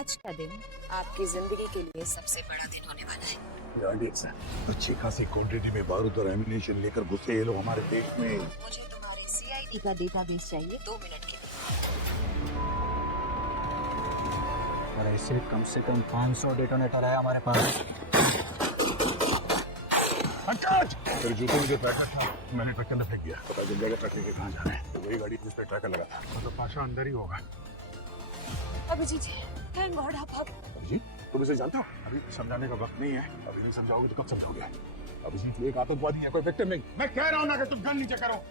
आज का दिन आपकी जिंदगी के लिए सबसे बड़ा दिन होने वाला है। अच्छी खासी क्वांटिटी में बारूद और एमिनेशन लेकर घुसे ये लोग हमारे देश में। मुझे तुम्हारे सीआईडी का डेटाबेस चाहिए 2 मिनट के लिए। और ऐसे कम से कम 500 डेटोनेटर है हमारे पास। तेरे जूते में जो ट्रैकर था मैंने ट्रक के अंदर फेंक दिया। पता चल जाएगा ट्रक लेके कहाँ जाना है। तो वही गाड़ी जिस पे ट्रैकर लगा था मतलब पाशा अंदर ही होगा। अभिजीत जी, थैंक गॉड आप अभिजीत, तुम इसे जानते हो? अभी समझाने का वक्त नहीं है। अभी नहीं समझाओगे तो कब समझोगे? अभिजीत एक आतंकवादी है, कोई विक्टिम नहीं। मैं कह रहा हूँ ना कि तुम गन नीचे करो।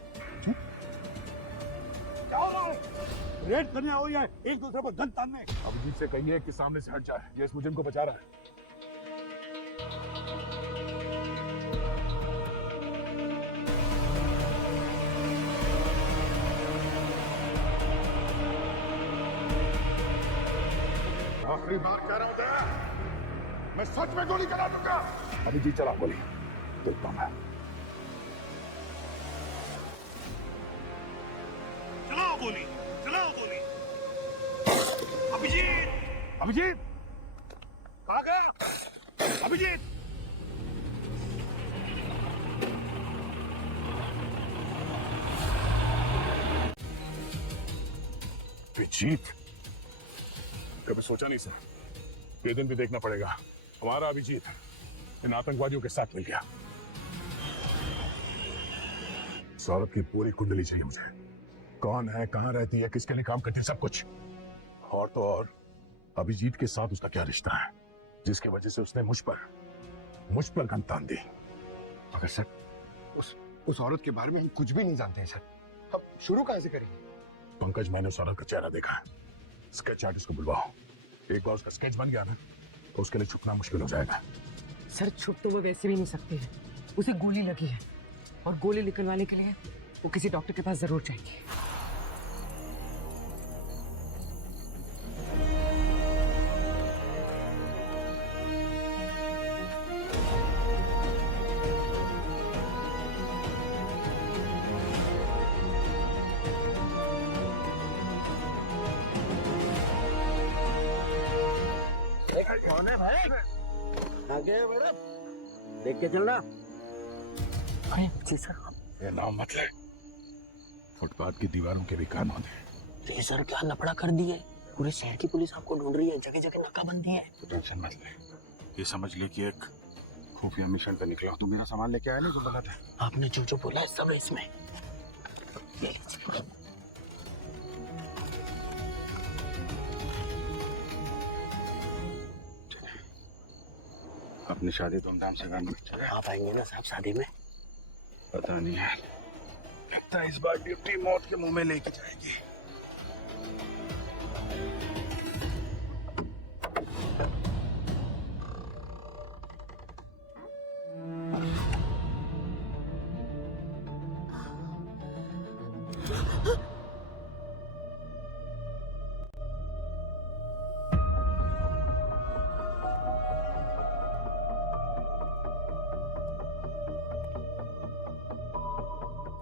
रेड करने आओ या एक दूसरे पर गन तानने। अभिजीत से कहिए कि सामने से हट जाए। ये इस मुजरिम को बचा रहा है। आखिरी बार कह रहा हूं तेरा, मैं सच में गोली चला दूंगा। अभिजीत चला गोली, देखता मैं। चलाओ गोली, चलाओ गोली। अभिजीत, अभिजीत कहाँ गया? अभिजीत अभिजीत, कभी सोचा नहीं सर, ये दिन भी देखना पड़ेगा। हमारा अभिजीत इन आतंकवादियों के साथ मिल गया। सौरभ की पूरी कुंडली चाहिए मुझे। कौन है, कहां रहती है, किसके लिए काम करती है, सब कुछ। और तो और अभिजीत के साथ उसका क्या रिश्ता है जिसकी वजह से उसने मुझ पर गन तान दी। मगर सर, उस औरत के बारे में हम कुछ भी नहीं जानते हैं सर। अब शुरू कहां से करेंगे? पंकज, मैंने उस औरत का चेहरा देखा है। स्केच आर्टिस्ट को बुलवाओ। एक बार उसका स्केच बन गया ना तो उसके लिए छुपना मुश्किल हो जाएगा। सर छुप तो वो वैसे भी नहीं सकते हैं। उसे गोली लगी है और गोली निकलवाने के लिए वो किसी डॉक्टर के पास जरूर जाएंगे। कौन है भाई? आगे बड़े देख के चलना। अरे जी सर, ये नाम मत ले। फुटपाथ की दीवारों के भी कान होते। जी सर, क्या लफड़ा कर दिए। पूरे शहर की पुलिस आपको ढूंढ रही है, जगह जगह नाकाबंदी है। तो टेंशन मत ले। ये समझ ले कि एक खुफिया मिशन पे निकला। तू मेरा सामान लेके आया नहीं जो बोला था? आपने जो जो बोला है सब है इसमें। ले लीजिए। अपनी शादी धूमधाम से करनी चाहिए। आप आएंगे ना साहब शादी में? पता नहीं है, लगता है इस बार ड्यूटी मौत के मुंह में लेके जाएगी।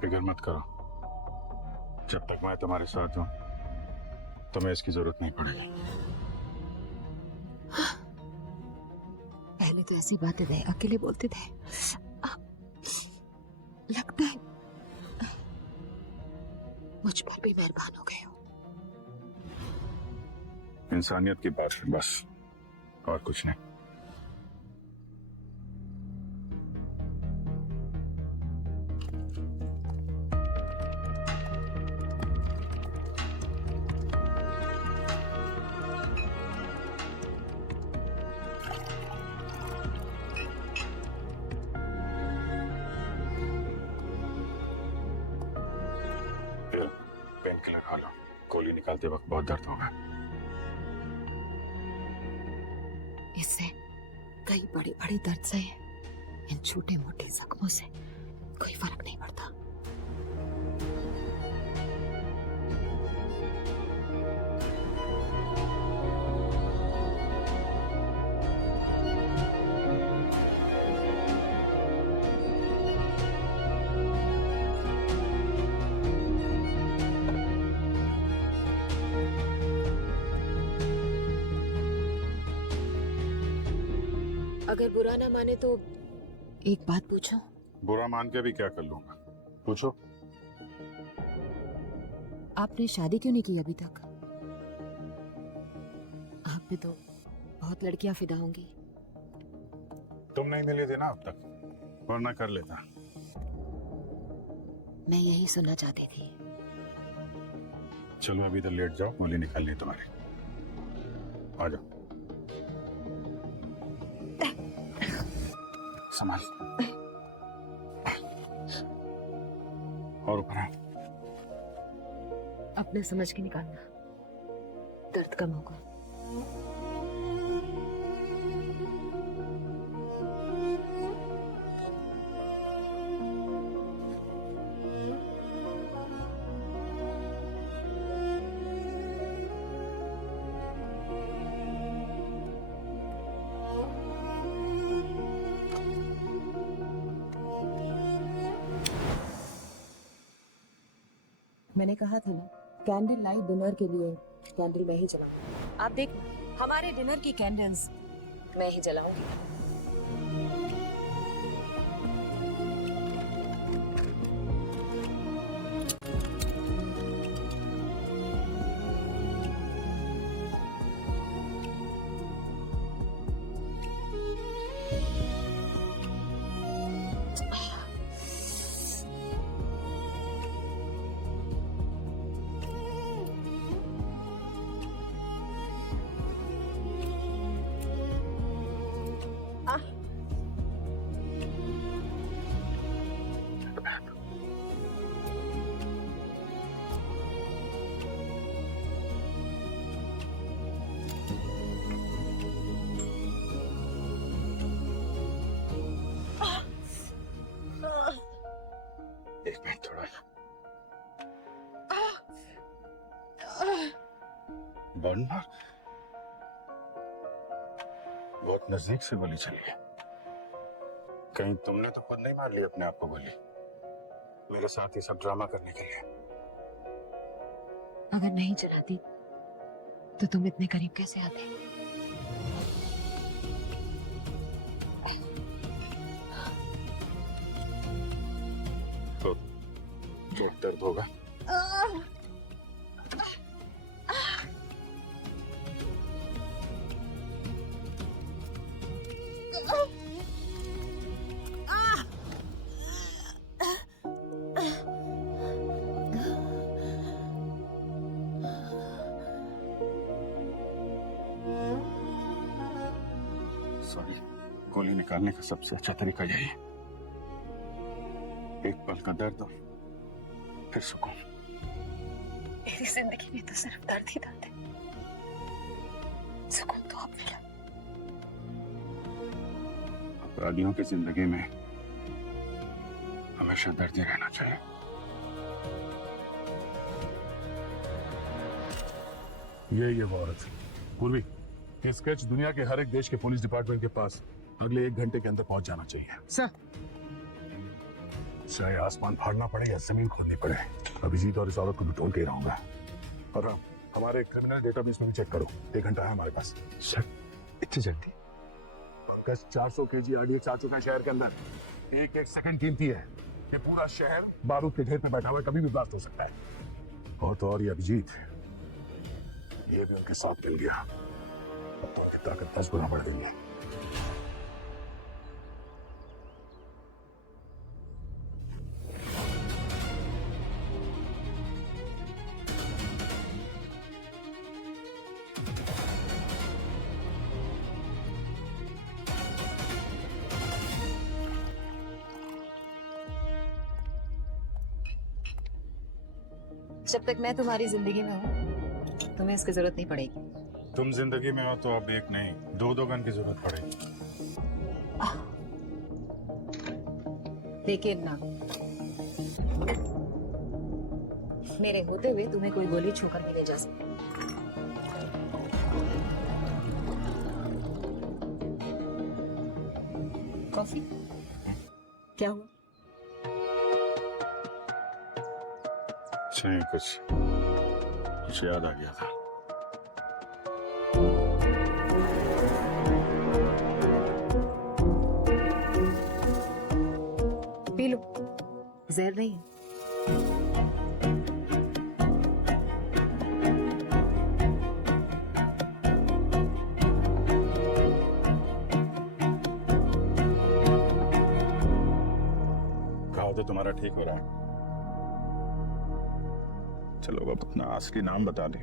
फिक्र मत करो, जब तक मैं तुम्हारे साथ हूं तुम्हें इसकी जरूरत नहीं पड़ेगी। पहले तो ऐसी बातें थे, अकेले बोलते थे। लगता है मुझ पर भी मेहरबान हो गए हो। इंसानियत की बात है बस, और कुछ नहीं। पेन किलर खा लो, गोली निकालते वक्त बहुत दर्द होगा। इससे कई बड़ी बड़ी दर्द से, इन छोटे मोटे जख्मों से कोई फर्क नहीं पड़ता। अगर बुरा ना माने तो एक बात पूछो। बुरा मान के भी क्या कर लूंगा? पूछो। आपने शादी क्यों नहीं की अभी तक? आप पे तो बहुत लड़कियां फिदा होंगी। तुम नहीं मिले थे ना अब तक, वरना कर लेता। मैं यही सुनना चाहती थी। चलो अभी तो लेट जाओ, गोली निकालनी है तुम्हारी। आ जाओ। संभाल। और ऊपर आओ। अपने समझ के निकालना, दर्द कम होगा। मैंने कहा था ना, कैंडल लाइट डिनर के लिए कैंडल मैं ही जलाऊंगी। आप देखना, हमारे डिनर की कैंडल्स मैं ही जलाऊंगी। एक मिनट थोड़ा। बर्नर, बहुत नजदीक से गोली चली है। कहीं तुमने तो खुद नहीं मार ली अपने आप को गोली? मेरे साथ ये सब ड्रामा करने के लिए? अगर नहीं चलाती तो तुम इतने करीब कैसे आते? तो दर्द होगा। सॉरी, गोली निकालने का सबसे अच्छा तरीका यही है। एक पल का दर्द और फिर सुकून। मेरी जिंदगी में तो सिर्फ दर्द ही दर्द है। सुकून तो अब मिला। अपराधियों की जिंदगी में हमेशा दर्द ही रहना चाहिए। ये वो औरत पूर्वी, ये स्केच दुनिया के हर एक देश के पुलिस डिपार्टमेंट के पास अगले 1 घंटे के अंदर पहुंच जाना चाहिए। सर, चाहे आसमान फाड़ना पड़े या जमीन खोदनी पड़े, अभिजीत और इस औरत को भी ढूंढ के ही रहूंगा। और हाँ, हमारे क्रिमिनल डेटाबेस में भी चेक करो। 1 घंटा है हमारे पास। सर, इतनी जल्दी? पंकज, 400 केजी आरडीएक्स आ चुका है शहर के अंदर। एक एक सेकंड कीमती है। ये पूरा शहर बारूद के ढेर पे बैठा हुआ है, कभी भी ब्लास्ट हो सकता है। और तो और ये अभिजीत, ये भी उनके साथ मिल गया। अब तो उनकी ताकत 10 गुना बढ़ गई है। जब तक मैं तुम्हारी जिंदगी में हूँ, तुम्हें इसकी जरूरत नहीं पड़ेगी। तुम जिंदगी में हो तो अब एक नहीं, 2 गन की जरूरत पड़ेगी। लेकिन ना, मेरे होते हुए तुम्हें कोई गोली छूकर भी नहीं जा सकती। कॉफी? क्या हुआ? नहीं, कुछ याद आ गया था। जहर नहीं है। कहा तो तुम्हारा ठीक हो रहा है। चलो अब अपना असली नाम बता दे।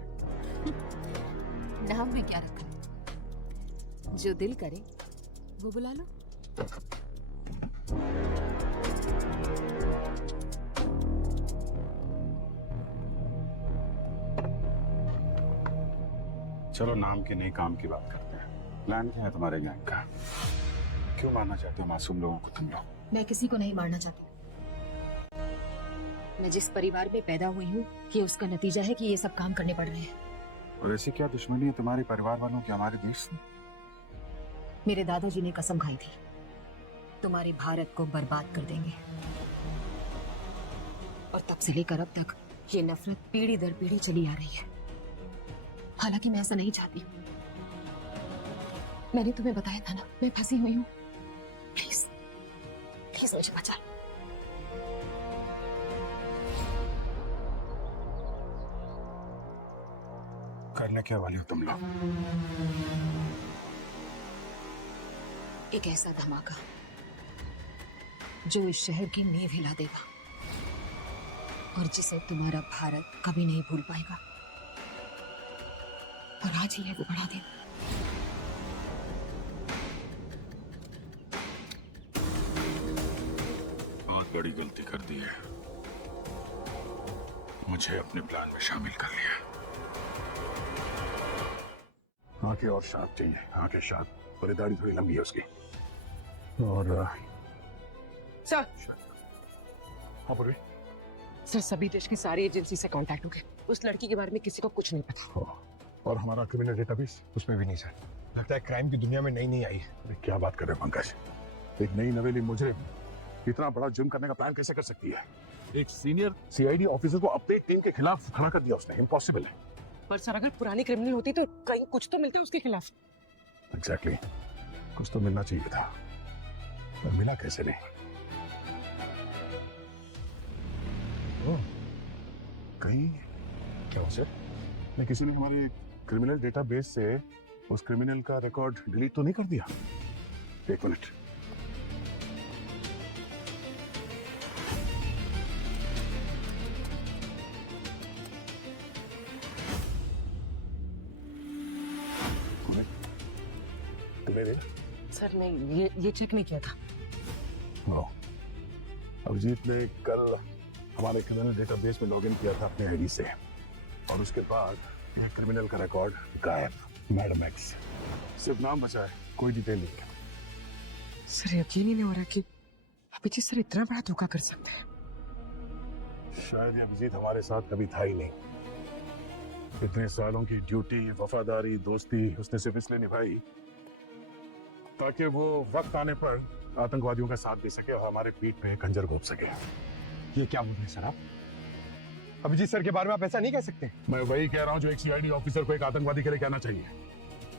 नाम में क्या रखा है? जो दिल करे वो बुला लो। चलो नाम की नहीं काम की बात करते हैं। प्लान क्या है तुम्हारे गैंग का? क्यों मारना चाहते हो मासूम लोगों को तुम लोग? मैं किसी को नहीं मारना चाहती। मैं जिस परिवार में पैदा हुई हूँ ये उसका नतीजा है कि ये सब काम करने पड़ रहे हैं। और ऐसी क्या दुश्मनी है तुम्हारे परिवार वालों की हमारे देश से? मेरे दादाजी ने कसम खाई थी तुम्हारे भारत को बर्बाद कर देंगे, और तब से लेकर अब तक ये नफरत पीढ़ी दर पीढ़ी चली आ रही है। हालांकि मैं ऐसा नहीं चाहती। मैंने तुम्हें बताया था ना, मैं फंसी हुई हूँ। प्लीज प्लीज मुझे बचा लो। करने क्या वाले हो तुम लोग? एक ऐसा धमाका जो इस शहर की नींव हिला देगा और जिसे तुम्हारा भारत कभी नहीं भूल पाएगा। और आज ही है वो बड़ा दिन। बहुत बड़ी गलती कर दी है, मुझे अपने प्लान में शामिल कर लिया। आंखें और शार्प चाहिए, आंखें शार्प, और ये दाढ़ी थोड़ी लंबी है उसकी। और सर हाँ बोलिए। सर सभी देश की सारी एजेंसी से कांटेक्ट हो गए। उस लड़की के बारे में किसी को कुछ नहीं पता। और हमारा क्रिमिनल डेटाबेस? उसमें भी नहीं सर। लगता है क्राइम की दुनिया में नई नई आई है। अरे क्या बात कर रहे हो पंकज? एक नई नवेली मुजरिम इतना बड़ा जुर्म करने का प्लान कैसे कर सकती है? एक सीनियर सीआईडी ऑफिसर को अपनी टीम के खिलाफ खड़ा कर दिया उसने। इम्पॉसिबल है। पर सर अगर पुरानी क्रिमिनल होती तो कहीं कुछ तो मिलता उसके खिलाफ। एग्जैक्टली, कुछ तो मिलना चाहिए था, पर मिला कैसे नहीं? कहीं क्या हो सर? नहीं, किसी ने हमारे क्रिमिनल डेटाबेस से उस क्रिमिनल का रिकॉर्ड डिलीट तो नहीं कर दिया? एक मिनट। तुम्हें दे? सर नहीं, ये चेक नहीं किया था। अभिजीत ने कल हमारे क्रिमिनल डेटाबेस में लॉगिन किया था अपने आईडी से, और उसके बाद एक क्रिमिनल का रिकॉर्ड गायब। मैडम एक्स, सिर्फ नाम बचा है, कोई डिटेल नहीं। सर यकीन ही नहीं हो रहा कि अभिजीत सर इतना बड़ा धोखा कर सकते हैं। शायद ये अभिजीत हमारे साथ कभी था ही नहीं। इतने सालों की ड्यूटी, वफादारी, दोस्ती उसने सिर्फ इसलिए निभाई ताकि वो वक्त आने पर आतंकवादियों का साथ दे सके और हमारे पीठ पे खंजर घोंप सके। ये क्या बोल रहे हैं सर आप? अभिजीत सर के बारे में आप ऐसा नहीं कह सकते। मैं वही कह रहा हूँ जो एक सीआईडी ऑफिसर को एक आतंकवादी के लिए कहना चाहिए।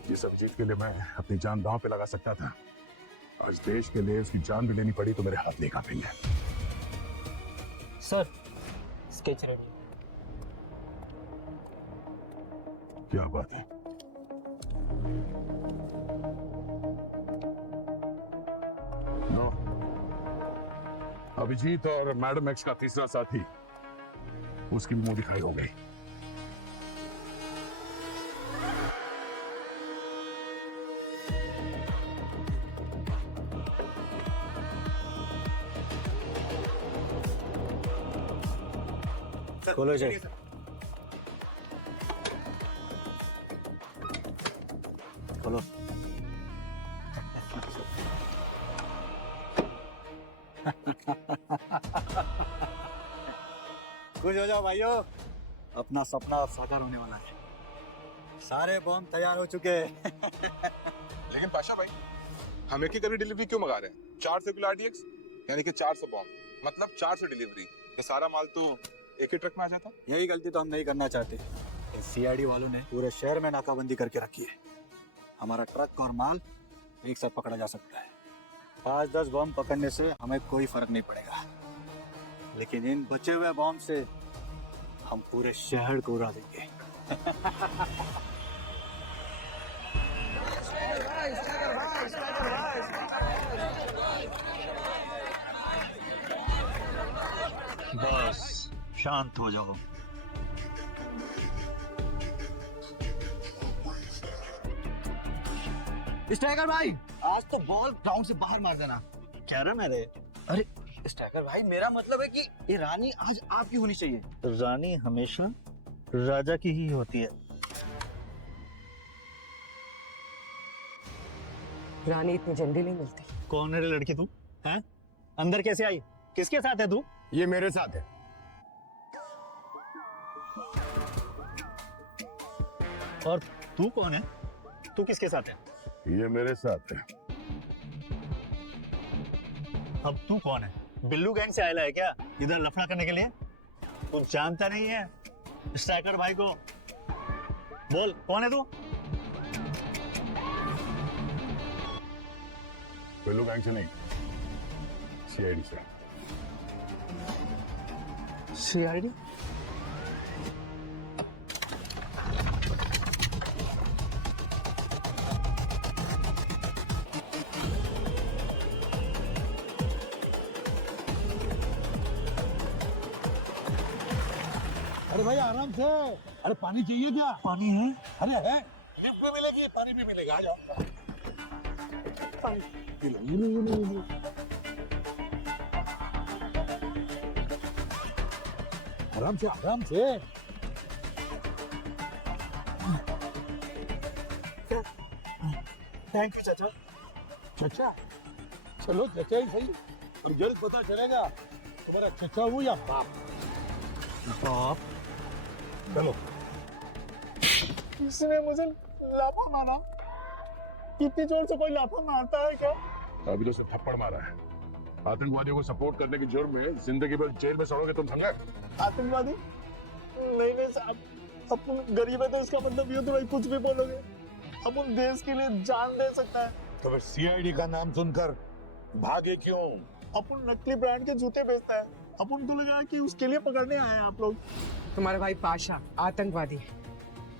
जिस अभिजीत के लिए मैं अपनी जान दांव पे लगा सकता था, आज देश के लिए उसकी जान भी लेनी पड़ी तो मेरे हाथ नहीं कांपेंगे। Sir sketch ready. क्या बात है? नो, अभिजीत और मैडम एक्स का तीसरा साथी, उसकी भी मुंह दिखाई हो गई। खोलो सर। खोलो। खुश हो जाओ भाइयों, अपना सपना अब साकार होने वाला है। सारे बॉम्ब तैयार हो चुके हैं। लेकिन पाशा भाई, हम एक ही कभी डिलीवरी क्यों मंगा रहे हैं? 4 सर्कुलर आरडीएक्स यानी कि 400 बॉम्ब, मतलब 400 डिलीवरी, तो सारा माल तो एक ही ट्रक में आ जाता। यही गलती तो हम नहीं करना चाहते। सीआईडी वालों ने पूरे शहर में नाकाबंदी करके रखी है। हमारा ट्रक और माल एक साथ पकड़ा जा सकता है। 5-10 बम पकड़ने से हमें कोई फर्क नहीं पड़ेगा। लेकिन इन बचे हुए बॉम्ब से हम पूरे शहर को उड़ा देंगे। बस शांत हो जाओ। स्ट्राइकर भाई, आज तो बॉल ग्राउंड से बाहर मार देना। क्या रहा मेरे? अरे स्ट्राइकर भाई, मेरा मतलब है कि ये रानी आज आपकी होनी चाहिए। रानी हमेशा राजा की ही होती है। रानी इतनी जल्दी नहीं मिलती। कौन है रे लड़की तू? हैं? अंदर कैसे आई? किसके साथ है तू? ये मेरे साथ है। और तू कौन है? तू किसके साथ है? ये मेरे साथ है। अब तू कौन है? बिल्लू गैंग से आया है क्या इधर लफड़ा करने के लिए? तू जानता नहीं है स्ट्राइकर भाई को? बोल कौन है तू? बिल्लू गैंग से नहीं, सीआईडी से। सीआईडी? अरे भाई आराम से। अरे पानी चाहिए क्या? पानी है? अरे है, लिफ्ट भी मिलेगी, पानी भी मिलेगा। आ जाओ। ये लो। आराम से, आराम से। थैंक यू चाचा। चचा, चलो चचा ही सही, और जल्द पता चलेगा तुम्हारा चचा हूँ या बाप। बाप? चलो। इसने मुझे लाफा मारा। इतनी जोर से कोई लाफा मारता है क्या? अभी तो सिर्फ थप्पड़ मारा है। आतंकवादियों को सपोर्ट करने के जुर्म में जिंदगी भर जेल में सड़ोगे तुम, समझे? आतंकवादी? नहीं साहब, अपन गरीब है तो इसका मतलब ये तो भाई कुछ भी बोलोगे। अपन देश के लिए जान दे सकता है। तो फिर सीआईडी का नाम सुनकर भागे क्यों? अपन नकली ब्रांड के जूते बेचता है। अपन को लगा कि उसके लिए पकड़ने आए हैं आप लोग। तुम्हारा भाई पाशा आतंकवादी है,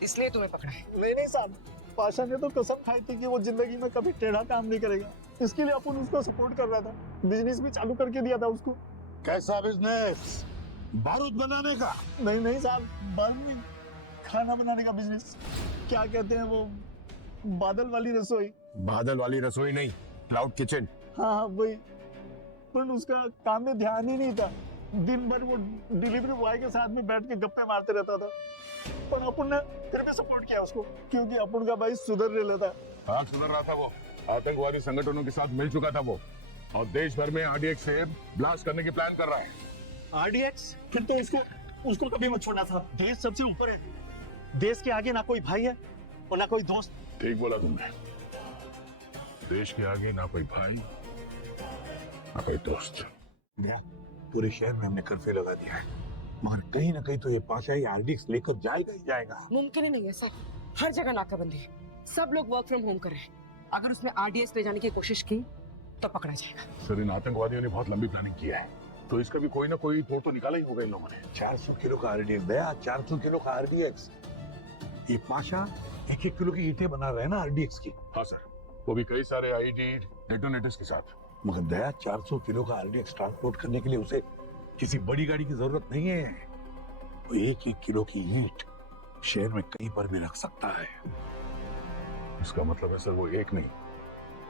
इसलिए तुम्हें पकड़ा है। नहीं साहब, पाशा ने तो कसम खाई थी कि वो जिंदगी में कभी टेढ़ा काम नहीं करेगा। इसके लिए अपन उसको सपोर्ट कर रहा था। बिजनेस भी चालू करके दिया था उसको। कैसा बिजनेस? बारूद बनाने का? नहीं साहब, बारूद नहीं, खाना बनाने का बिजनेस। क्या कहते हैं वो, बादल वाली रसोई। बादल वाली रसोई नहीं, क्लाउड किचन। हाँ वही। पर उसका काम में ध्यान ही नहीं था। दिन भर वो डिलीवरी बॉय के साथ में बैठ के गप्पे मारते रहता था। पर अपन ने फिर भी सपोर्ट किया उसको, क्योंकि अपन का भाई सुधर रह लेता। हाँ, सुधर रहा था वो। आतंकवादी संगठनों के साथ मिल चुका था वो, और देश भर में आरडीएक्स से ब्लास्ट करने की प्लान कर रहा है। आरडीएक्स? फिर तो उसको कभी मत छोड़ना था। देश सबसे ऊपर है। देश के आगे ना कोई भाई है और ना कोई दोस्त। ठीक बोला तुमने। देश के आगे ना कोई भाई, ना कोई दोस्त। पूरे शहर में हमने कर्फ्यू लगा दिया है, मगर कहीं ना कहीं तो ये पाशा ही आरडीएक्स लेकर जाएगा ही जाएगा। मुमकिन ही नहीं है सर, हर जगह नाकाबंदी है, सब लोग वर्क फ्रॉम होम कर रहे हैं। अगर उसने आरडीएक्स ले जाने की कोशिश की तो पकड़ा जाएगा। सर, इन आतंकवादियों ने बहुत लंबी प्लानिंग की है, तो इसका भी कोई ना कोई तोड़ तो निकाला ही होगा इन लोगों ने। 400 किलो का आरडीएक्स दया, 400 किलो का आरडीएक्स। ये पाशा 1-1 किलो की ईंटें बना रहे हैं ना आरडीएक्स की। हाँ सर, वो भी कई सारे आईडी डेटोनेटर्स के साथ। मगर दया, 400 किलो का आरडीएक्स ट्रांसपोर्ट करने के लिए उसे किसी बड़ी गाड़ी की जरूरत नहीं है। वो 1-1 किलो की ईंट शहर में कहीं पर भी रख सकता है। इसका मतलब है सर, वो एक नहीं,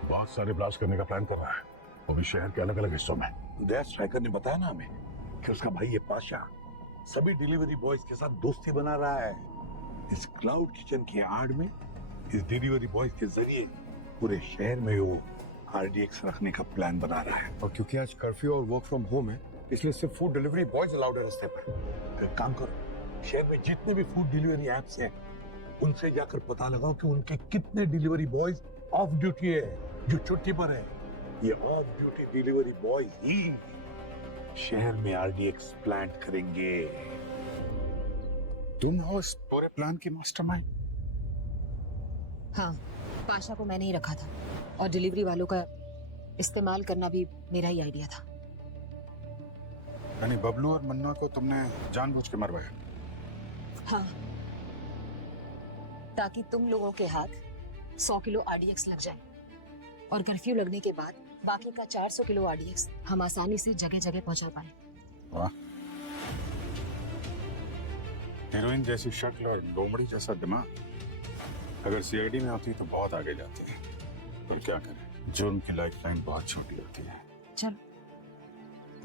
बहुत सारे ब्लास्ट करने का प्लान कर रहा है, वो भी शहर के अलग अलग हिस्सों में। दया, स्ट्राइकर ने बताया ना हमें कि उसका भाई ये पाशा सभी डिलीवरी बॉयज के साथ दोस्ती बना रहा है। इस क्लाउड किचन की आड़ में इस डिलीवरी बॉयज के जरिए पूरे शहर में वो आरडीएक्स रखने का प्लान बना रहा है। और क्योंकि आज कर्फ्यू और वर्क फ्रॉम होम है, इसलिए सिर्फ फूड डिलीवरी बॉयज अलाउड है रास्ते पर। फिर काम करो, शहर में जितने भी फूड डिलीवरी एप्स हैं उनसे जाकर पता लगाओ कि उनके कितने डिलीवरी बॉयज ऑफ ड्यूटी है, जो छुट्टी पर है। ये ऑफ ड्यूटी डिलीवरी बॉय ही शहर में आरडीएक्स प्लांट करेंगे। तुम हो इस पूरे प्लान की मास्टरमाइंड? हाँ, पाशा को मैंने ही रखा था, और डिलीवरी वालों का इस्तेमाल करना भी मेरा ही आइडिया था। यानी बबलू और मन्ना को तुमने जानबूझ के मरवाया? हाँ, ताकि तुम लोगों के हाथ 100 किलो आरडीएक्स लग जाए और कर्फ्यू लगने के बाद बाकी का 400 किलो आरडीएक्स हम आसानी से जगह जगह पहुंचा पाए। वाह, हीरोइन जैसी शक्ल और लोमड़ी जैसा दिमाग अगर सीआईडी में होती तो बहुत आगे जाती है, पर क्या करें, जो उनकी लाइफ लाइन बहुत छोटी होती है। चलो,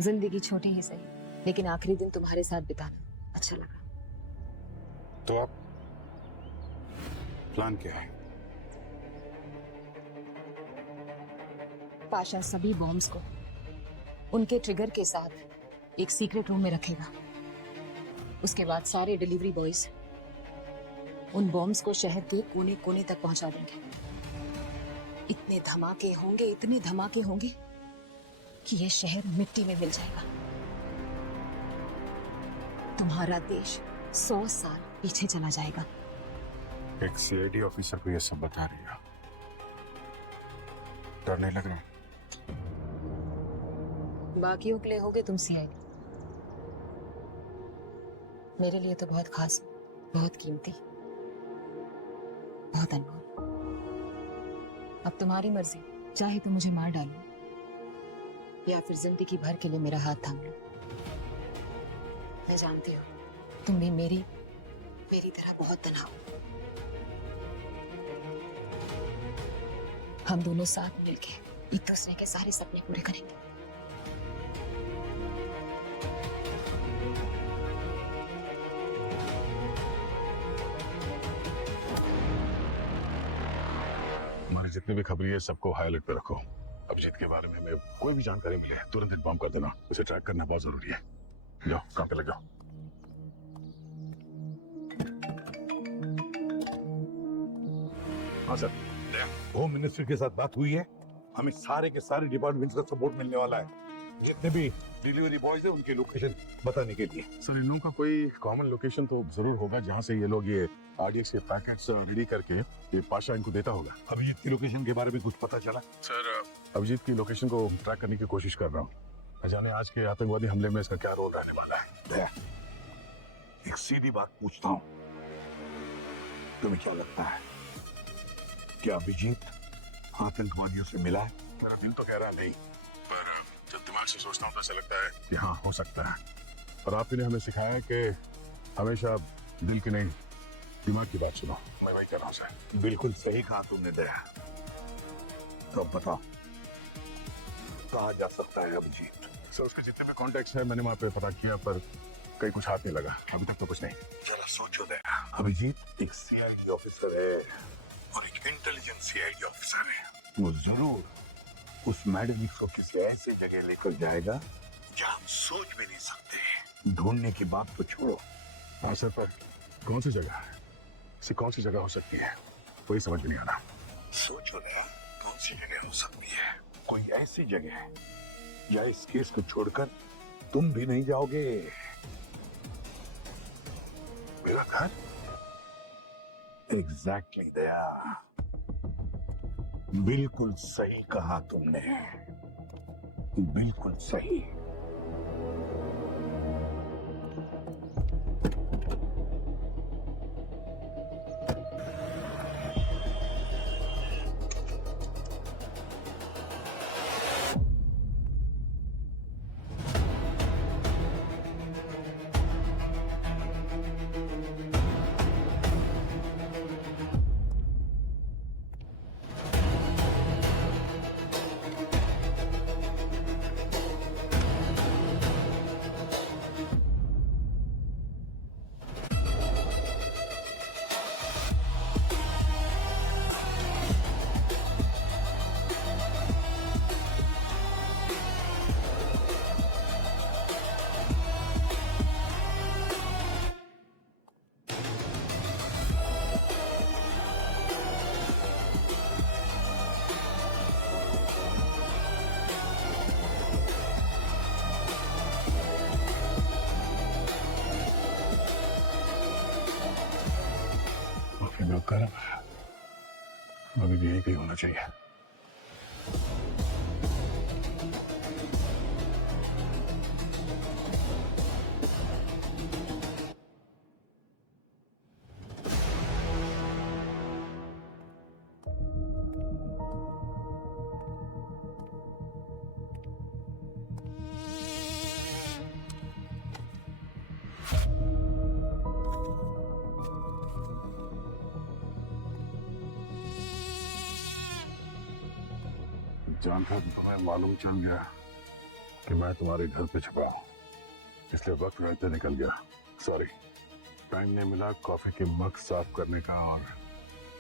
जिंदगी छोटी ही सही, लेकिन आखिरी दिन तुम्हारे साथ बिताना अच्छा लगा। तो अब प्लान क्या है? पाशा सभी बॉम्ब्स को उनके ट्रिगर के साथ एक सीक्रेट रूम में रखेगा। उसके बाद सारे डिलीवरी बॉयज उन बॉम्ब्स को शहर के कोने कोने तक पहुंचा देंगे। इतने धमाके होंगे कि ये शहर मिट्टी में मिल जाएगा। तुम्हारा देश 100 साल पीछे चला जाएगा। एक सीआईडी ऑफिसर को ये सब बता रही हो, डर नहीं लग रहा? बाकियों के लिए होगे तुम सीआईडी, मेरे लिए तो बहुत खास, बहुत कीमती, बहुत अनमोल। अब तुम्हारी मर्जी, चाहे तो मुझे मार डालो या फिर जिंदगी भर के लिए मेरा हाथ थाम लो। मैं जानती हूँ तुम भी मेरी तरह बहुत तन्हा हो। हम दोनों साथ मिलके एक दूसरे के सारे सपने पूरे करेंगे। हमारी जितनी भी खबरें हैं सबको हाई अलर्ट पे रखो। अभिजीत के बारे में हमें कोई भी जानकारी मिले तुरंत इन्फॉर्म कर देना। उसे ट्रैक करना बहुत जरूरी है। जाओ, काम पे लग जाओ। हाँ सर, होम मिनिस्टर के साथ बात हुई है। हमें सारे के सारे डिपार्टमेंट्स का सपोर्ट मिलने वाला है, जितने भी डिलीवरी बॉयज है उनकी लोकेशन बताने के लिए। सर, इन लोगों का कोई कॉमन लोकेशन तो जरूर होगा जहाँ से ये लोग ये आरडीएक्स के पैकेट्स रेडी करके ये पाशा इनको देता होगा। अभिजीत की लोकेशन के बारे में कुछ पता चला? सर, अभिजीत की लोकेशन को ट्रैक करने की कोशिश कर रहा हूँ। न जाने आज के आतंकवादी हमले में इसका क्या रोल रहने वाला है। एक सीधी बात पूछता हूँ, तुम्हें क्या लगता है, क्या अभिजीत आतंकवादियों से मिला है? मेरा दिल तो कह रहा नहीं, पर जब दिमाग से सोचता हूँ तो ऐसा लगता है कि हाँ, हो सकता है। और आपने हमें सिखाया है कि हमेशा दिल की नहीं दिमाग की बात सुनो। मैं वही कर रहा हूँ सर। बिल्कुल सही कहा तुमने दया। तो अब बताओ, कहाँ जा सकता है अभिजीत? सर, उसके जितने भी कॉन्टेक्ट है मैंने वहाँ पे पता किया, पर कहीं कुछ हाथ नहीं लगा। अभी तक तो कुछ नहीं। जरा सोचो दया, अभिजीत एक सीआईडी ऑफिसर है और एक इंटेलिजेंट सीआईडी ऑफिसर है। वो जरूर उस मैडम को किसी ऐसी जगह लेकर जाएगा जहाँ हम सोच भी नहीं सकते। ढूंढने की बात तो छोड़ो। हाँ सर, पर कौन सी जगह है, ऐसी कौन सी जगह हो सकती है, वही समझ नहीं आ रहा। सोचो ना, कौन सी जगह हो सकती है? कोई ऐसी जगह है या इस केस को छोड़कर तुम भी नहीं जाओगे? मेरा घर? एग्जैक्टली दया, बिल्कुल सही कहा तुमने, बिल्कुल सही। कर अभी भी यही कहीं होना चाहिए। जानकर तुम्हें मालूम चल गया कि मैं तुम्हारे घर पे छुपा हूं, इसलिए वक्त रहते निकल गया। सॉरी, टाइम नहीं मिला कॉफी के मग साफ करने का, और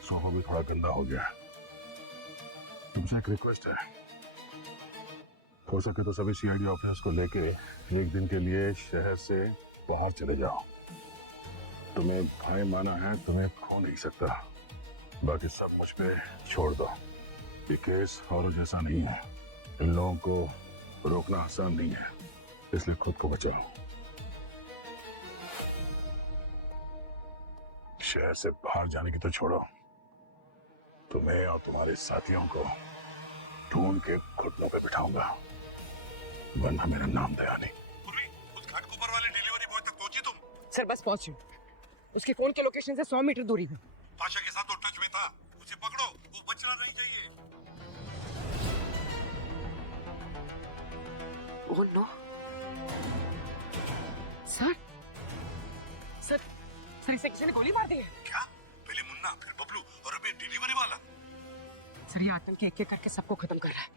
सोफा भी थोड़ा गंदा हो गया। तुमसे एक रिक्वेस्ट है, हो सके तो सभी सीआईडी ऑफिसर्स को लेके एक दिन के लिए शहर से बाहर चले जाओ। तुम्हें भाई माना है, तुम्हें खो नहीं सकता, बाकी सब मुझ पे छोड़ दो। ये केस औरों जैसा नहीं है, इन लोगों को रोकना आसान नहीं है, इसलिए खुद को बचाओ। शहर से बाहर जाने की तो छोड़ो, तुम्हें और तुम्हारे साथियों को ढूंढ के घुटनों पे बिठाऊंगा, वरना मेरा नाम दया नहीं। उस घाटकोपर वाले डिलीवरी बॉय तक पहुंची तुम? सर बस पहुंचे, उसके फोन के लोकेशन से 100 मीटर दूरी पे। पाशा के साथ तो टच में था, उसे पकड़ो, वो बचना नहीं चाहिए। Oh no sir, sir sir इसे किसी ने गोली मार दी है क्या? पहले मुन्ना, फिर बबलू और अब ये डिलीवरी वाला। सर। ये आतंकी एक एक करके सबको खत्म कर रहा है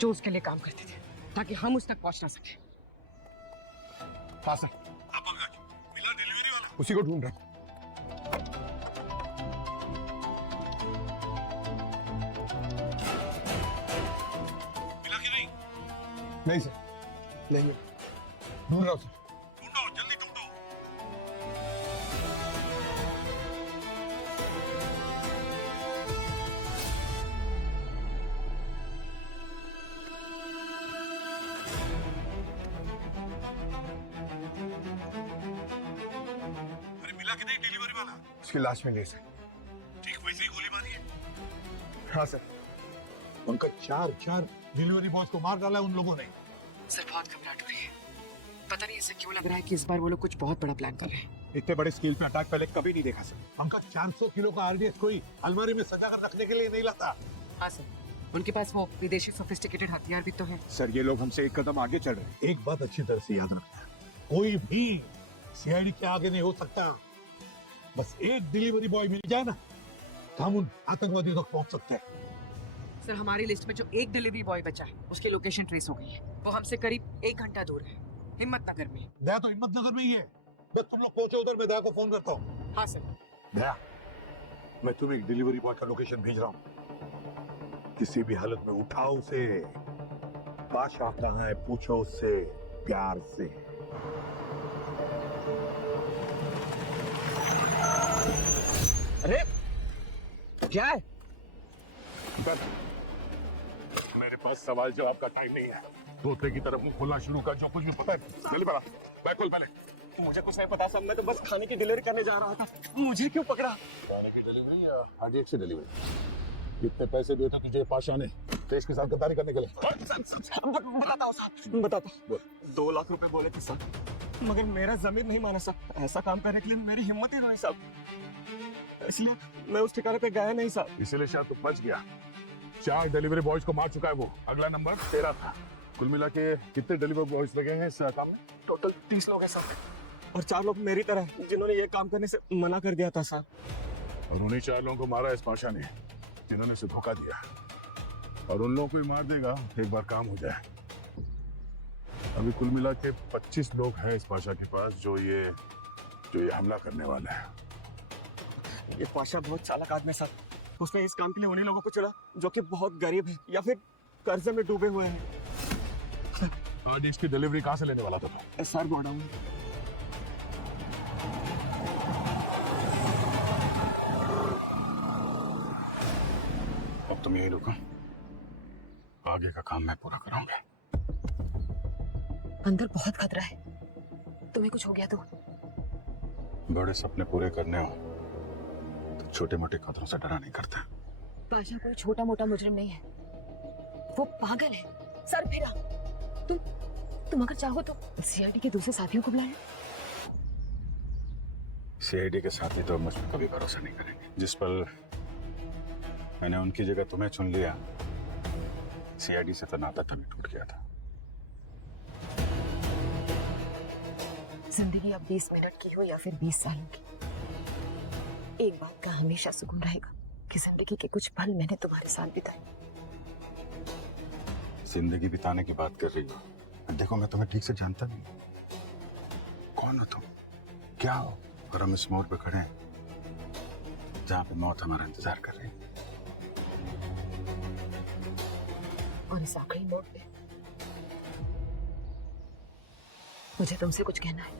जो उसके लिए काम करते थे, ताकि हम उस तक पहुंच ना सके। हाँ सर। अब पंकज, मिला डिलीवरी वाला? उसी को ढूंढ रहा हूं। मिला कि नहीं? नहीं सर, नहीं मिला। ढूंढ रहा हूं सर। ढूंढो, जल्दी ढूंढो। अरे मिला कि नहीं डिलीवरी वाला? उसकी लाश मिली है सर। ठीक वैसे ही गोली मारी है? हाँ सर। उनका चार डिलीवरी बॉयज को मार डाला है उन लोगों ने। सर बहुत घबराहट हो रही है, पता नहीं ऐसा क्यों लग रहा है कि इस बार वो लोग कुछ बहुत बड़ा प्लान कर रहे हैं। इतने बड़े स्केल पे अटैक पहले कभी नहीं देखा सर। उनका 400 किलो का आरडीएक्स कोई अलमारी में सजा कर रखने के लिए नहीं लाता। हाँ सर, उनके पास वो विदेशी सोफिस्टिकेटेड हथियार भी तो है। सर ये लोग हमसे एक कदम आगे चल रहे हैं। एक बात अच्छी तरह से याद रखना, कोई भी सीआईडी के आगे नहीं हो सकता। बस एक डिलीवरी बॉय मिल जाए ना, तो हम उन आतंकवादियों तक पहुंच सकते हैं। सर हमारी लिस्ट में जो एक डिलीवरी बॉय बचा है उसकी लोकेशन ट्रेस हो गई है। वो हमसे करीब 1 घंटा दूर है, हिम्मतनगर में। दया तो हिम्मतनगर में ही है। बस तुम लोग पहुंचो उधर, मैं दया को फोन करता हूँ। हाँ सर। दया, मैं तुम्हें एक डिलीवरी बॉय का लोकेशन भेज रहा हूँ, किसी भी हालत में उठाओ उसे। पाशा कहाँ है पूछो उससे प्यार से। अरे क्या है? मेरे पास सवाल जवाब का टाइम नहीं है। तोते की तरफ मुंह खोलना शुरू कर, जो कुछ भी पता है जल्दी बता। बैग खोल पहले। मुझे कुछ नहीं पता सर, मैं तो बस खाने की डिलीवरी करने जा रहा था। मुझे क्यों पकड़ा? खाने की डिलीवरी या आरडीएक्स की डिलीवरी? कितने पैसे दिए थे तुझे पाशा ने देश के साथ गद्दारी करने के लिए? बताता हूँ सर, बताता हूँ। 2 लाख रुपए बोले थे सर, मगर मेरा जमीर नहीं माना सर। ऐसा काम करने के लिए मेरी हिम्मत ही नहीं सर, इसलिए मैं उस ठिकाने पे गया नहीं सर। इसीलिए शायद तू बच गया। 4 डिलीवरी बॉयज को मार चुका है वो। अगला नंबर 13 था। कुल मिला के कितने डिलीवरी बॉयज लगे हैं इस काम में? टोटल 30 लोग हैं सर, और 4 लोग मेरी तरह जिन्होंने ये काम करने से मना कर दिया था सर। और उन्हीं 4 लोगों को मारा इस पाशा ने जिन्होंने इसे धोखा दिया, और उन लोगों को ही मार देगा एक बार काम हो जाए। अभी कुल मिला के 25 लोग हैं इस पाशा के पास जो ये हमला करने वाले हैं। ये पाशा बहुत चालाक आदमी है सर। उसने इस काम के लिए उन्हीं लोगों को चुना जो कि बहुत गरीब है या फिर कर्जे में डूबे हुए हैं। आज इसकी डिलीवरी कहाँ से लेने वाला था? SR godown. अब तुम यही रुको, आगे का काम मैं पूरा कराऊंगा। अंदर बहुत खतरा है, तुम्हें कुछ हो गया तो? बड़े सपने पूरे करने हो तो छोटे मोटे खतरों से डरा नहीं करता। पाशा कोई छोटा मोटा मुजरिम नहीं है, वो पागल है। सर फेरा। तुम अगर चाहो तो सीआईडी के दूसरे साथियों को बुलाएं। सीआईडी के साथी तो मुझ पर कभी भरोसा नहीं करेंगे। जिस पल मैंने उनकी जगह तुम्हें चुन लिया, सीआईडी से तो नाता तभी टूट गया था। जिंदगी अब 20 मिनट की हो या फिर 20 सालों की, एक बात का हमेशा सुकून रहेगा कि जिंदगी के कुछ पल मैंने तुम्हारे साथ बिताए। जिंदगी बिताने की बात कर रही हो। देखो मैं तुम्हें ठीक से जानता नहीं। कौन हो तुम, क्या हो? और हम इस मोड़ पे खड़े हैं जहाँ पे मौत हमारा इंतजार कर रही है। और इस आखिरी मोड़ पे मुझे तुमसे कुछ कहना है।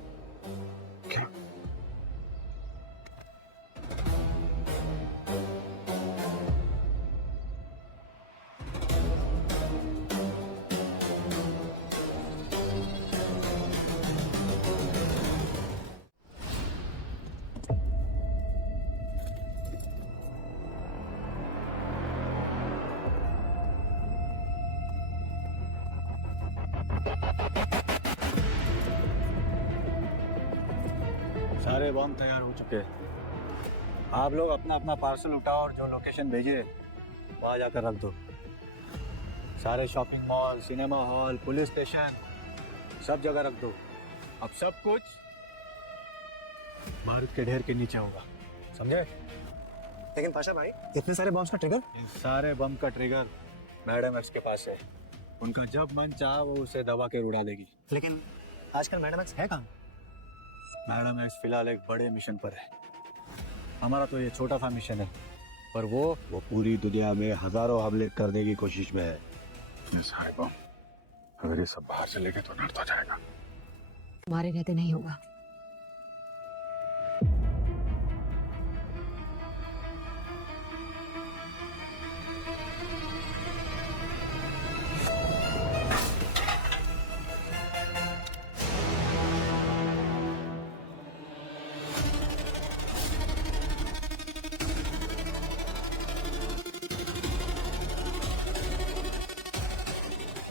क्या? सारे बम तैयार हो चुके हैं। आप लोग अपना अपना पार्सल उठाओ और जो लोकेशन भेजिए वहाँ जाकर रख दो। सारे shopping mall, cinema hall, police station सब जगह रख दो। अब सब कुछ बारूद के ढेर के नीचे होगा, समझे? लेकिन पाशा भाई, इतने सारे बॉम्ब्स का ट्रिगर? इन सारे बम का ट्रिगर मैडम एक्स के पास है। उनका जब मन चाहा वो उसे दबा के उड़ा देगी। लेकिन आजकल मैडम एक्स है कहाँ? मैडम एक्स फिलहाल एक बड़े मिशन पर है। हमारा तो ये छोटा सा मिशन है, पर वो पूरी दुनिया में हजारों हमले करने की कोशिश में है। यस हाय बम, अगर ये सब बाहर चले गए तो नर्क हो जाएगा। तुम्हारे रहते नहीं होगा।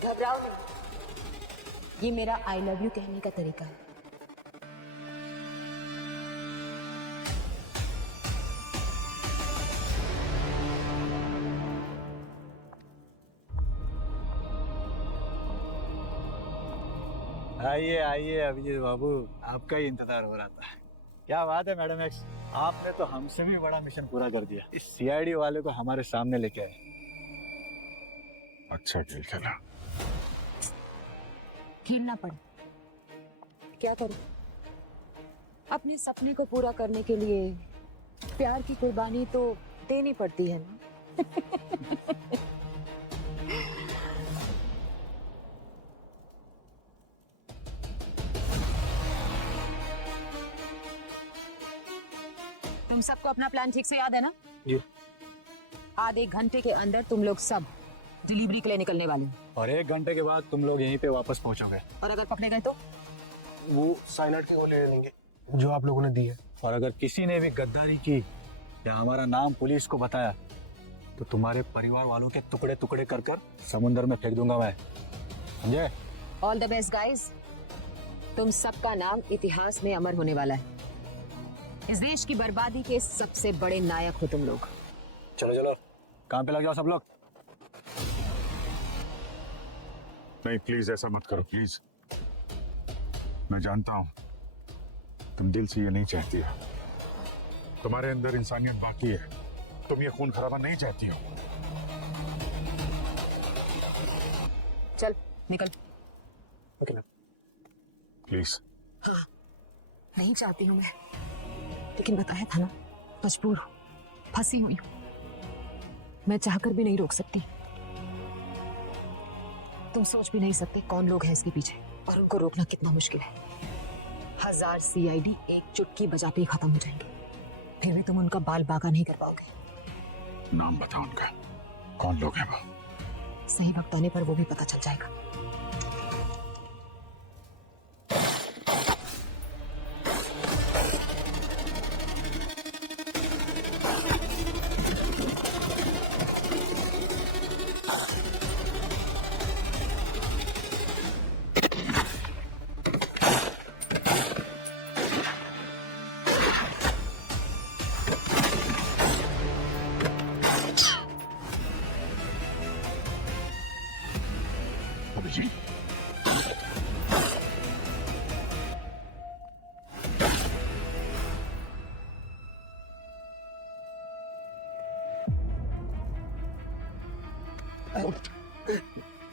घबराओ नहीं, ये मेरा आई लव यू कहने का तरीका है। आइए आइए अभिजीत बाबू, आपका ही इंतजार हो रहा था। क्या बात है मैडम एक्स, आपने तो हमसे भी बड़ा मिशन पूरा कर दिया। इस सीआईडी वाले को हमारे सामने लेके आए। अच्छा खेल खेला। खेलना पड़े, क्या करूं? अपने सपने को पूरा करने के लिए प्यार की कुर्बानी तो देनी पड़ती है ना। तुम सबको अपना प्लान ठीक से याद है ना? जी। आधे एक घंटे के अंदर तुम लोग सब डिलीवरी के लिए निकलने वाले हो। और 1 घंटे के बाद तुम लोग यहीं पे वापस पहुंचोगे। और अगर पकड़े गए तो? वो साइनाइड की गोली ले लेंगे जो आप लोगों ने दी है। और अगर किसी ने भी गद्दारी की या हमारा नाम पुलिस को बताया तो तुम्हारे परिवार वालों के टुकड़े टुकड़े कर कर समुद्र में फेंक दूंगा मैं, समझे? ऑल द बेस्ट गाइस, तुम सबका नाम इतिहास में अमर होने वाला है। इस देश की बर्बादी के सबसे बड़े नायक हो तुम लोग। चलो चलो काम पे लग जाओ सब लोग। नहीं प्लीज ऐसा मत करो प्लीज। मैं जानता हूं तुम दिल से ये नहीं चाहती हो। तुम्हारे अंदर इंसानियत बाकी है। तुम ये खून खराबा नहीं चाहती हो। चल निकल। Okay ma'am. प्लीज। हाँ, नहीं चाहती हूँ मैं, लेकिन बताया था ना, मजबूर हूँ, फंसी हुई हूँ। मैं चाहकर भी नहीं रोक सकती। तुम सोच भी नहीं सकते कौन लोग हैं इसके पीछे और उनको रोकना कितना मुश्किल है। 1000 सीआईडी एक चुटकी बजाते ही खत्म हो जाएंगे, फिर भी तुम उनका बाल बाका नहीं कर पाओगे। नाम बताओ उनका, कौन लोग हैं वो? सही वक्त आने पर वो भी पता चल जाएगा। अभिजीत, उठ,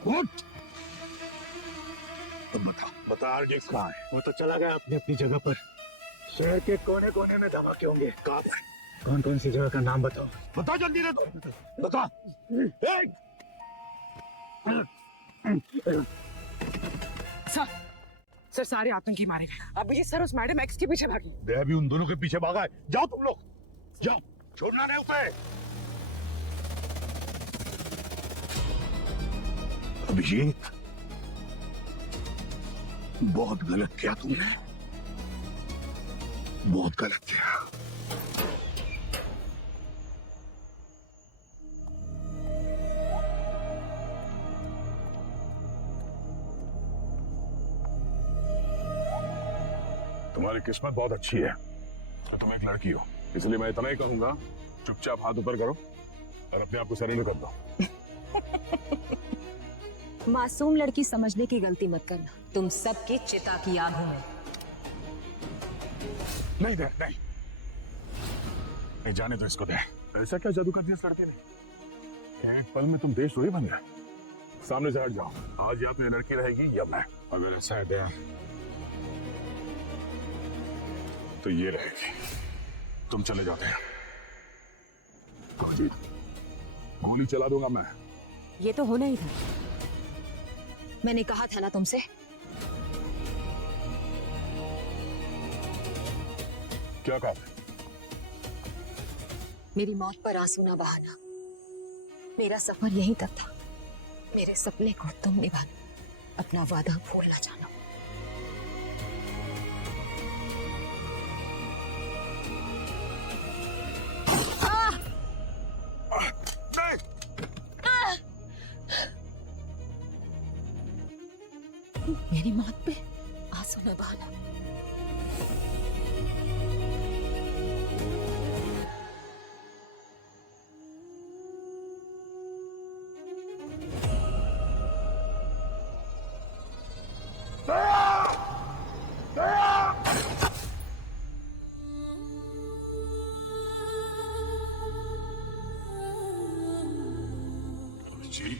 उठ। तुम बता आरडीएक्स कहाँ है? वो तो चला गया अपनी अपनी जगह पर। शहर के कोने कोने में धमाके होंगे। कहाँ पर? कौन कौन सी जगह का नाम बताओ। बता जल्दी रे तू, बता। सर सारे आतंकी मारे गए। अभिजीत सर उस मैडम एक्स के पीछे भागी। मैं भी उन दोनों के पीछे भागा है। जाओ तुम लोग, जाओ, छोड़ना नहीं उसे। अभिजीत, बहुत गलत किया तुमने, बहुत गलत किया। तुम्हारी किस्मत बहुत अच्छी है तो तुम एक लड़की हो, इसलिए मैं इतना ही कहूंगा, चुपचाप हाथ ऊपर करो और अपने आप को सरेंडर कर दो। मासूम लड़की समझने की गलती मत करना, तुम सबके चिता की आगों में। नहीं दे, नहीं, नहीं जाने दो इसको दे। ऐसा क्या जादू कर दिया इस लड़के ने? एक पल में तुम देशद्रोही बन गए। सामने से हट जाओ, आज या तो ये लड़की रहेगी या मैं। अगर ऐसा है दया तो ये रहेगी। तुम चले जाते हैं। गोली चला दूंगा मैं। ये तो होना ही था, मैंने कहा था ना तुमसे। क्या कहा? मेरी मौत पर आंसू ना बहाना। मेरा सफर यहीं तक था, मेरे सपने को तुम निभाना, अपना वादा भूल ना जाना। मेरी मौत पे आंसू न बहाना। जी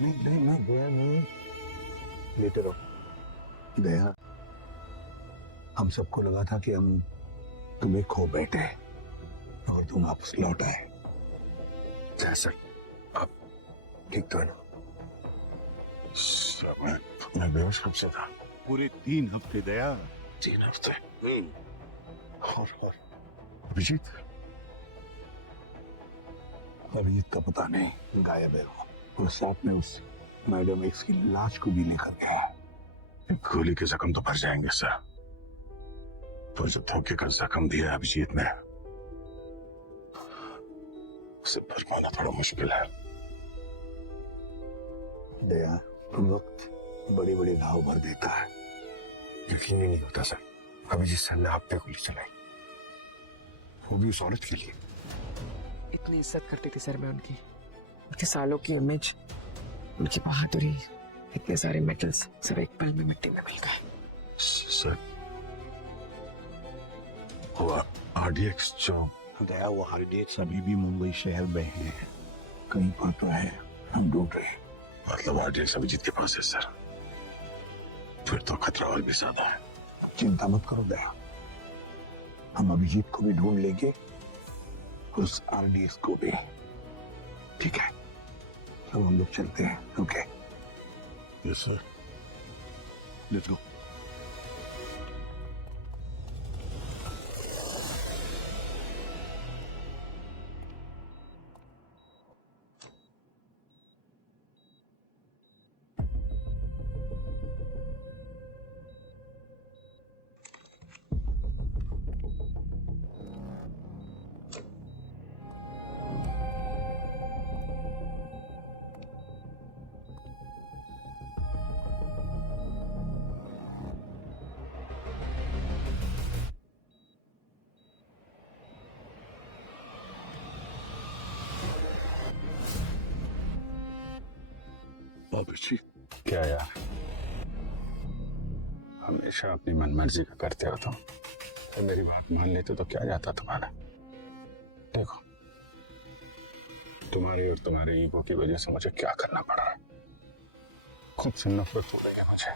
नहीं दया नहीं, लेटे रहो। दया, हम सबको लगा था कि हम तुम्हें खो बैठे और तुम वापस लौट आए। जैसा अब ठीक तो है ना? मैं बेहोश कब से था? पूरे 3 हफ्ते दया। 3 हफ्ते। और अभिजीत का पता नहीं, गायब है वो। और साथ में उस मैडम एक्स की लाश को भी लेकर गए। गोली के जख्म तो भर जाएंगे सर, पर जो धोखे का जख्म दिया अभिजीत ने, उसे भर पाना थोड़ा मुश्किल है। दया, वक्त बड़े बड़े घाव भर देता है। यकीन ही नहीं होता सर, अभिजीत सर ने आप पे गोली चलाई, वो भी उस औरत के लिए। इतनी इज्जत करती थी सर मैं उनकी, इतने सालों की इमेज, उनकी बहादुरी, इतने सारे मेडल्स सिर्फ एक पल में मिट्टी में मिल गए। सर वो आरडीएक्स जो दया, वो आरडीएक्स अभी भी मुंबई शहर में है, कहीं पर तो है, हम ढूंढ रहे हैं। मतलब आरडीएक्स अभिजीत के पास है सर, फिर तो खतरा और भी ज्यादा है। चिंता मत करो दया, हम अभिजीत को भी ढूंढ लेंगे, उस आरडीएक्स को भी। ठीक है, अब हम लोग चलते हैं। Okay, yes sir, let's go. बाबूजी, क्या यार, हमेशा अपनी मनमर्जी का करते हो तुम। तो मेरी बात मान लेते तो क्या जाता तुम्हारा। देखो, तुम्हारी और तुम्हारे ईगो की वजह से मुझे क्या करना पड़ रहा है। खुद से नफरत हो रही है मुझे।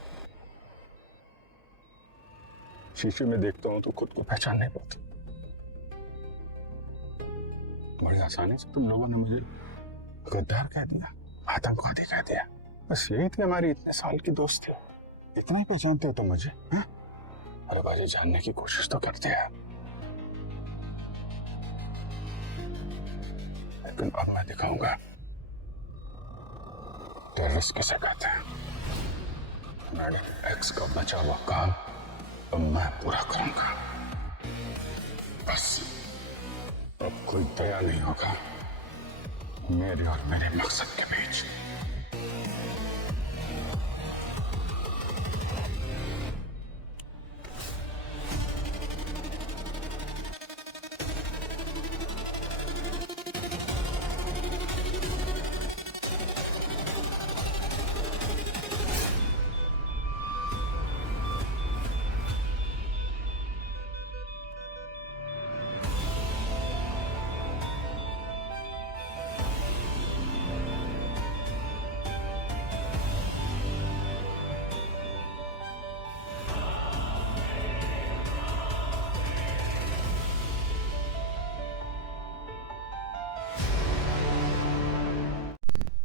शीशे में देखता हूं तो खुद को पहचान नहीं पाती। बड़ी आसानी से तुम लोगों ने मुझे गद्दार कह दिया, आतंकवादी कह दिया। बस यही थी हमारी इतने साल की दोस्ती। इतना ही पहचानते हो तुम मुझे? अरे बाजी, जानने की कोशिश तो करते हैं, लेकिन अब मैं दिखाऊंगा टेररिस्ट किसे कहते हैं। मेरे एक्स का बचा हुआ काम अब मैं पूरा करूंगा। बस अब कोई दया नहीं होगा मेरे और मेरे मकसद के बीच।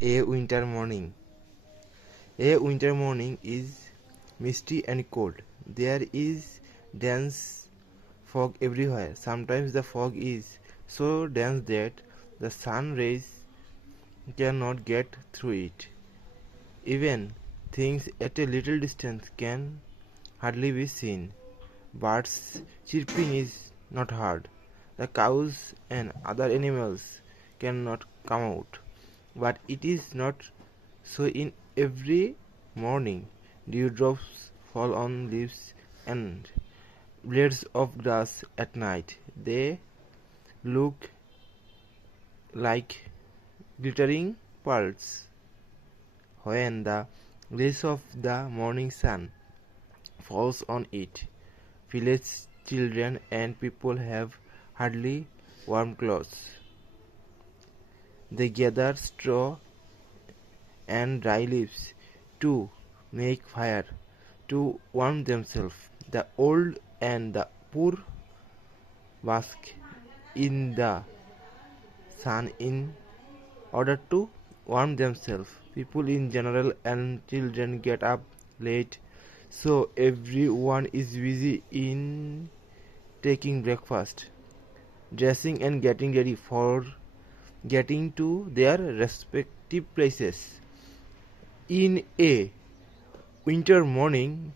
A winter morning. A winter morning is misty and cold. There is dense fog everywhere. Sometimes the fog is so dense that the sun rays cannot get through it. Even things at a little distance can hardly be seen. Birds chirping is not heard. The cows and other animals cannot come out. But it is not so in every morning. Dewdrops fall on leaves and blades of grass at night. They look like glittering pearls. When the rays of the morning sun falls on it, village children and people have hardly warm clothes. They gather straw and dry leaves to make fire to warm themselves. The old and the poor bask in the sun in order to warm themselves. People in general and children get up late, so everyone is busy in taking breakfast, dressing and getting ready for getting to their respective places. In a winter morning,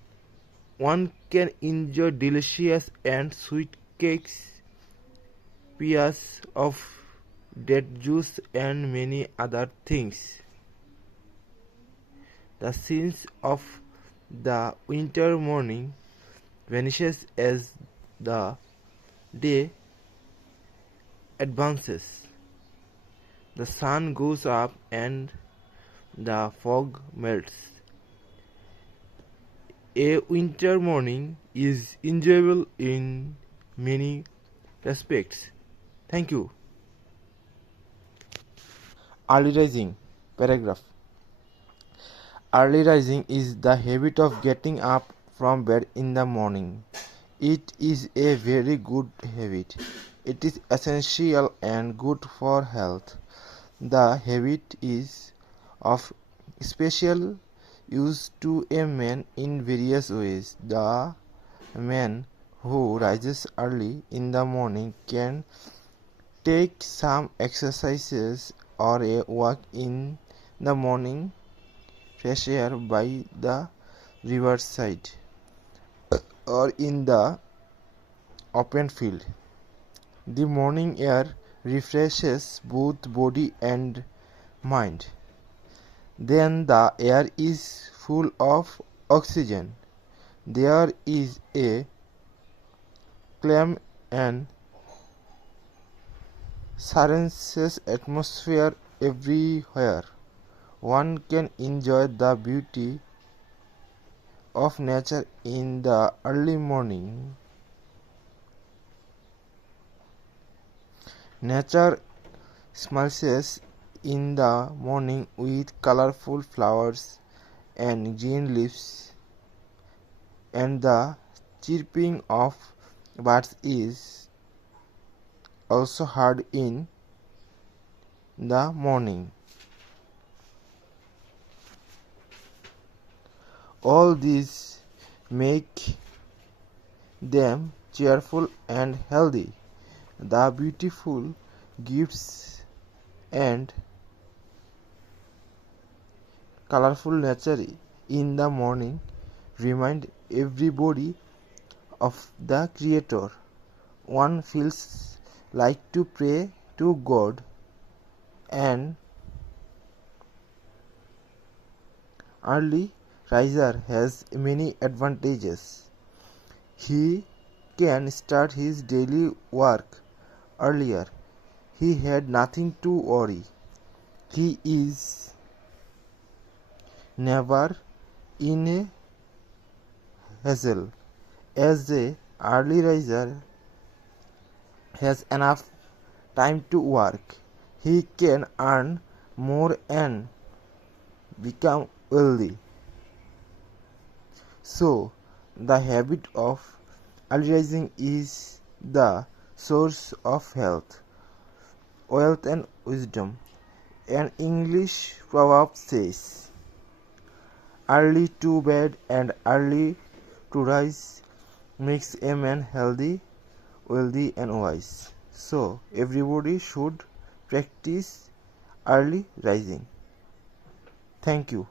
one can enjoy delicious and sweet cakes, pias of date juice and many other things. The scenes of the winter morning vanishes as the day advances. The sun goes up and the fog melts. A winter morning is enjoyable in many respects. Thank you. Early rising. Paragraph. Early rising is the habit of getting up from bed in the morning. It is a very good habit. It is essential and good for health. The habit is of special use to a man in various ways. The man who rises early in the morning can take some exercises or a walk in the morning fresh air by the riverside or in the open field. The morning air refreshes both body and mind. Then the air is full of oxygen. There is a calm and serene atmosphere everywhere. One can enjoy the beauty of nature in the early morning. Nature smiles in the morning with colorful flowers and green leaves, and the chirping of birds is also heard in the morning. All these make them cheerful and healthy. The beautiful gifts and colorful nature in the morning remind everybody of the Creator. One feels like to pray to God, and early riser has many advantages. He can start his daily work earlier. He had nothing to worry. He is never in a hassle. As a early riser has enough time to work, he can earn more and become wealthy. So, the habit of early rising is the source of health, wealth, and wisdom. An English proverb says, "Early to bed and early to rise makes a man healthy, wealthy, and wise." So, everybody should practice early rising. Thank you.